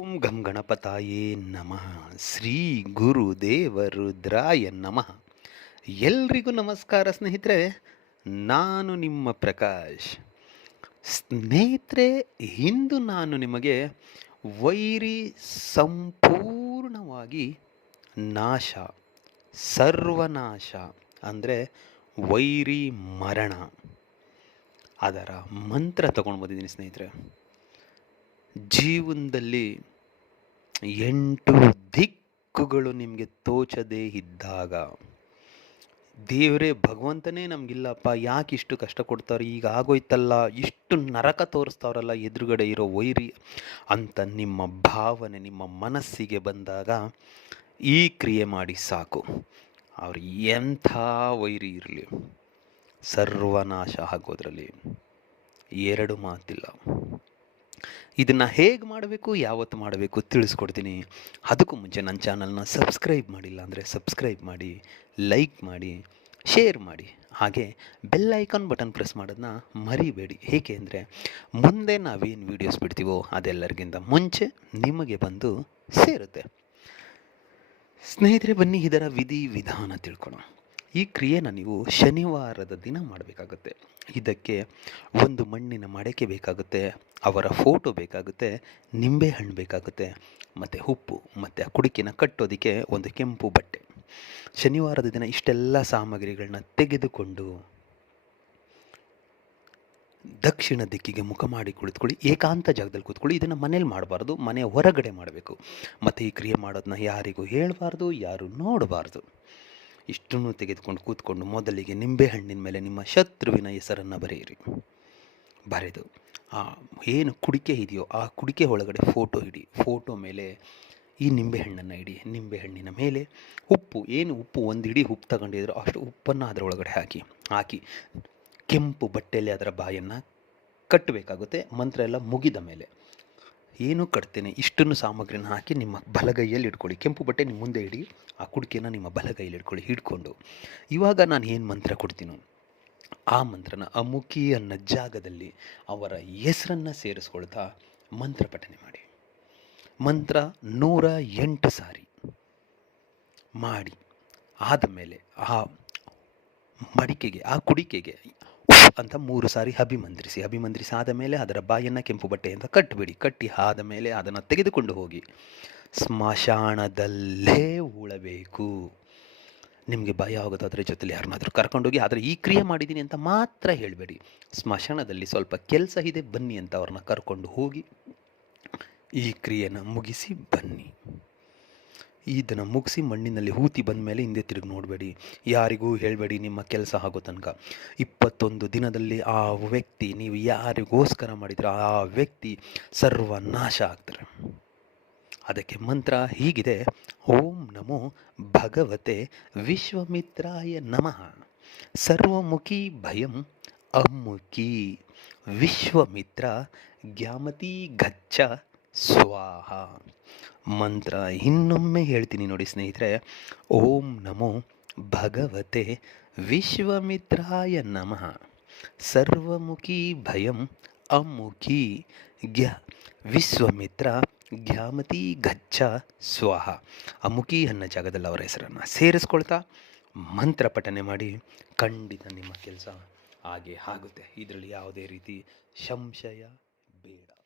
ಓಂ ಗಂ ಗಣಪತಾಯೇ ನಮಃ. ಶ್ರೀ ಗುರು ದೇವ ರುದ್ರಾಯ ನಮಃ. ಎಲ್ರಿಗೂ ನಮಸ್ಕಾರ ಸ್ನೇಹಿತರೆ, ನಾನು ನಿಮ್ಮ ಪ್ರಕಾಶ್. ಸ್ನೇಹಿತರೆ, ಇಂದು ನಾನು ನಿಮಗೆ ವೈರಿ ಸಂಪೂರ್ಣವಾಗಿ ನಾಶ, ಸರ್ವನಾಶ ಅಂದರೆ ವೈರಿ ಮರಣ. ಅದರ ಮಂತ್ರ ತಗೊಂಡು ಬಂದಿದ್ದೀನಿ ಸ್ನೇಹಿತರೆ. ಜೀವನದಲ್ಲಿ ಎಂಟು ದಿಕ್ಕುಗಳು ನಿಮಗೆ ತೋಚದೇ ಇದ್ದಾಗ ದೇವರೇ, ಭಗವಂತನೇ ನಮಗಿಲ್ಲಪ್ಪ, ಯಾಕೆ ಇಷ್ಟು ಕಷ್ಟ ಕೊಡ್ತಾರೆ? ಈಗ ಆಗೋಯ್ತಲ್ಲ, ಇಷ್ಟು ನರಕ ತೋರಿಸ್ತಾವ್ರಲ್ಲ, ಎದುರುಗಡೆ ಇರೋ ವೈರಿ ಅಂತ ನಿಮ್ಮ ಭಾವನೆ, ನಿಮ್ಮ ಮನಸ್ಸಿಗೆ ಬಂದಾಗ ಈ ಕ್ರಿಯೆ ಮಾಡಿ ಸಾಕು. ಅವ್ರು ಎಂಥ ವೈರಿ ಇರಲಿ, ಸರ್ವನಾಶ ಆಗೋದ್ರಲ್ಲಿ ಎರಡು ಮಾತಿಲ್ಲ. ಇದನ್ನು ಹೇಗೆ ಮಾಡಬೇಕು, ಯಾವತ್ತು ಮಾಡಬೇಕು ತಿಳಿಸ್ಕೊಡ್ತೀನಿ. ಅದಕ್ಕೂ ಮುಂಚೆ ನನ್ನ ಚಾನಲ್ನ ಸಬ್ಸ್ಕ್ರೈಬ್ ಮಾಡಿಲ್ಲ ಅಂದರೆ ಸಬ್ಸ್ಕ್ರೈಬ್ ಮಾಡಿ, ಲೈಕ್ ಮಾಡಿ, ಶೇರ್ ಮಾಡಿ. ಹಾಗೆ ಬೆಲ್ ಐಕಾನ್ ಬಟನ್ ಪ್ರೆಸ್ ಮಾಡೋದನ್ನ ಮರಿಬೇಡಿ. ಏಕೆ ಅಂದರೆ ಮುಂದೆ ನಾವೇನು ವೀಡಿಯೋಸ್ ಬಿಡ್ತೀವೋ ಅದೆಲ್ಲರಿಗಿಂತ ಮುಂಚೆ ನಿಮಗೆ ಬಂದು ಸೇರುತ್ತೆ. ಸ್ನೇಹಿತರೆ ಬನ್ನಿ ಇದರ ವಿಧಿ ವಿಧಾನ ತಿಳ್ಕೊಳ್ಳೋಣ ಈ ಕ್ರಿಯೆನ ನೀವು ಶನಿವಾರದ ದಿನ ಮಾಡಬೇಕಾಗುತ್ತೆ. ಇದಕ್ಕೆ ಒಂದು ಮಣ್ಣಿನ ಮಡಕೆ ಬೇಕಾಗುತ್ತೆ, ಅವರ ಫೋಟೋ ಬೇಕಾಗುತ್ತೆ ನಿಂಬೆಹಣ್ಣು ಬೇಕಾಗುತ್ತೆ, ಮತ್ತು ಉಪ್ಪು, ಮತ್ತು ಆ ಕುಡುಕಿನ ಕಟ್ಟೋದಕ್ಕೆ ಒಂದು ಕೆಂಪು ಬಟ್ಟೆ. ಶನಿವಾರದ ದಿನ ಇಷ್ಟೆಲ್ಲ ಸಾಮಗ್ರಿಗಳನ್ನ ತೆಗೆದುಕೊಂಡು ದಕ್ಷಿಣ ದಿಕ್ಕಿಗೆ ಮುಖ ಮಾಡಿ ಕುಳಿತುಕೊಳ್ಳಿ, ಏಕಾಂತ ಜಾಗದಲ್ಲಿ ಕೂತ್ಕೊಳ್ಳಿ ಇದನ್ನು ಮನೇಲಿ ಮಾಡಬಾರ್ದು, ಮನೆ ಹೊರಗಡೆ ಮಾಡಬೇಕು. ಮತ್ತು ಈ ಕ್ರಿಯೆ ಮಾಡೋದನ್ನ ಯಾರಿಗೂ ಹೇಳಬಾರ್ದು, ಯಾರು ನೋಡಬಾರ್ದು. ಇಷ್ಟನ್ನು ತೆಗೆದುಕೊಂಡು ಕೂತ್ಕೊಂಡು ಮೊದಲಿಗೆ ನಿಂಬೆಹಣ್ಣಿನ ಮೇಲೆ ನಿಮ್ಮ ಶತ್ರುವಿನ ಹೆಸರನ್ನು ಬರೆಯಿರಿ. ಬರೆದು, ಆ ಏನು ಕುಡಿಕೆ ಇದೆಯೋ ಆ ಕುಡಿಕೆ ಒಳಗಡೆ ಫೋಟೋ ಇಡಿ. ಫೋಟೋ ಮೇಲೆ ಈ ನಿಂಬೆಹಣ್ಣನ್ನು ಇಡಿ. ನಿಂಬೆಹಣ್ಣಿನ ಮೇಲೆ ಉಪ್ಪು, ಏನು ಉಪ್ಪು? ಒಂದು ಇಡೀ ಉಪ್ಪು ತಗೊಂಡಿದ್ರು ಅಷ್ಟು ಉಪ್ಪನ್ನು ಅದರ ಒಳಗಡೆ ಹಾಕಿ. ಹಾಕಿ, ಕೆಂಪು ಬಟ್ಟೆಯಲ್ಲಿ ಅದರ ಬಾಯನ್ನು ಕಟ್ಟಬೇಕಾಗುತ್ತೆ. ಮಂತ್ರ ಎಲ್ಲ ಮುಗಿದ ಮೇಲೆ. ಏನು ಕಟ್ತೇನೆ, ಇಷ್ಟನ್ನು ಸಾಮಗ್ರಿನ ಹಾಕಿ ನಿಮ್ಮ ಬಲಗೈಯಲ್ಲಿ ಇಟ್ಕೊಳ್ಳಿ. ಕೆಂಪು ಬಟ್ಟೆ ನಿಮ್ಮ ಮುಂದೆ ಇಡಿ, ಆ ಕುಡಿಕೆನ ನಿಮ್ಮ ಬಲಗೈಯಲ್ಲಿ ಇಟ್ಕೊಳ್ಳಿ, ಹಿಡ್ಕೊಂಡು. ಇವಾಗ ನಾನು ಏನು ಮಂತ್ರ ಕೊಡ್ತೀನಿ? ಆ ಮಂತ್ರನ ಅಮುಖಿ ಅನ್ನೋ ಜಾಗದಲ್ಲಿ ಅವರ ಹೆಸರನ್ನು ಸೇರಿಸ್ಕೊಳ್ತಾ ಮಂತ್ರ ಪಠನೆ ಮಾಡಿ. ಮಂತ್ರ ನೂರ ಎಂಟು ಸಾರಿ ಮಾಡಿ. ಆದ ಮೇಲೆ ಆ ಮಡಿಕೆಗೆ, ಆ ಕುಡಿಕೆಗೆ ಅಂತ ಮೂರು ಸಾರಿ ಅಭಿಮಂತ್ರಿಸಿ. ಅಭಿಮಂತ್ರಿಸಿ ಆದ ಮೇಲೆ ಅದರ ಬಾಯನ್ನು ಕೆಂಪು ಬಟ್ಟೆಯಿಂದ ಕಟ್ಟಿಬಿಡಿ ಕಟ್ಟಿ ಆದ ಮೇಲೆ ಅದನ್ನು ತೆಗೆದುಕೊಂಡು ಹೋಗಿ. ಸ್ಮಶಾನದಲ್ಲೇ ಉಳಬೇಕು. ನಿಮಗೆ ಭಯ ಆಗೋದು ಅದರ ಜೊತೆಲಿ ಯಾರನ್ನಾದರೂ ಕರ್ಕೊಂಡೋಗಿ ಆದರೆ ಈ ಕ್ರಿಯೆ ಮಾಡಿದ್ದೀನಿ ಅಂತ ಮಾತ್ರ ಹೇಳಬೇಡಿ. ಸ್ಮಶಾನದಲ್ಲಿ ಸ್ವಲ್ಪ ಕೆಲಸ ಇದೆ, ಬನ್ನಿ ಅಂತ ಅವ್ರನ್ನ ಕರ್ಕೊಂಡು ಹೋಗಿ ಈ ಕ್ರಿಯೆನ ಮುಗಿಸಿ ಬನ್ನಿ. ಇದನ್ನು ಮುಗಿಸಿ ಮಣ್ಣಿನಲ್ಲಿ ಹೂತಿ ಬಂದ ಮೇಲೆ ಹಿಂದೆ ತಿರುಗಿ ನೋಡಬೇಡಿ. ಯಾರಿಗೂ ಹೇಳಬೇಡಿ, ನಿಮ್ಮ ಕೆಲಸ ಆಗೋ ತನಕ. ಇಪ್ಪತ್ತೊಂದು ದಿನದಲ್ಲಿ ಆ ವ್ಯಕ್ತಿ, ನೀವು ಯಾರಿಗೋಸ್ಕರ ಮಾಡಿದ್ರೆ ಆ ವ್ಯಕ್ತಿ ಸರ್ವನಾಶ ಆಗ್ತಾರೆ. ಅದಕ್ಕೆ ಮಂತ್ರ ಹೀಗಿದೆ. ಓಂ ನಮೋ ಭಗವತೆ ವಿಶ್ವಮಿತ್ರಾಯ ನಮಃ. ಸರ್ವಮುಖಿ ಭಯಂ ಅಮ್ಮುಖಿ ವಿಶ್ವಮಿತ್ರ ಗ್ಯಾಮತಿ ಗಚ್ಚ. ಸ್ವಾಹ. ಮಂತ್ರ ಇನ್ನೊಮ್ಮೆ ಹೇಳ್ತೀನಿ ನೋಡಿ ಸ್ನೇಹಿತರೆ. ಓಂ ನಮೋ ಭಗವತೆ ವಿಶ್ವಮಿತ್ರಾಯ ನಮಃ. ಸರ್ವಮುಖಿ ಭಯಂ ಅಮುಖಿ ಘ್ಯ. ವಿಶ್ವಮಿತ್ರ ಘ್ಯಾಮತಿ ಗಚ್ಚ ಸ್ವಾಹ. ಅಮುಖಿ ಅನ್ನೋ ಜಾಗದಲ್ಲಿ ಅವರ ಹೆಸರನ್ನು ಸೇರಿಸ್ಕೊಳ್ತಾ ಮಂತ್ರ ಪಠನೆ ಮಾಡಿ ಖಂಡಿತ ನಿಮ್ಮ ಕೆಲಸ ಹಾಗೆ ಆಗುತ್ತೆ. ಇದರಲ್ಲಿ ಯಾವುದೇ ರೀತಿ ಸಂಶಯ ಬೇಡ.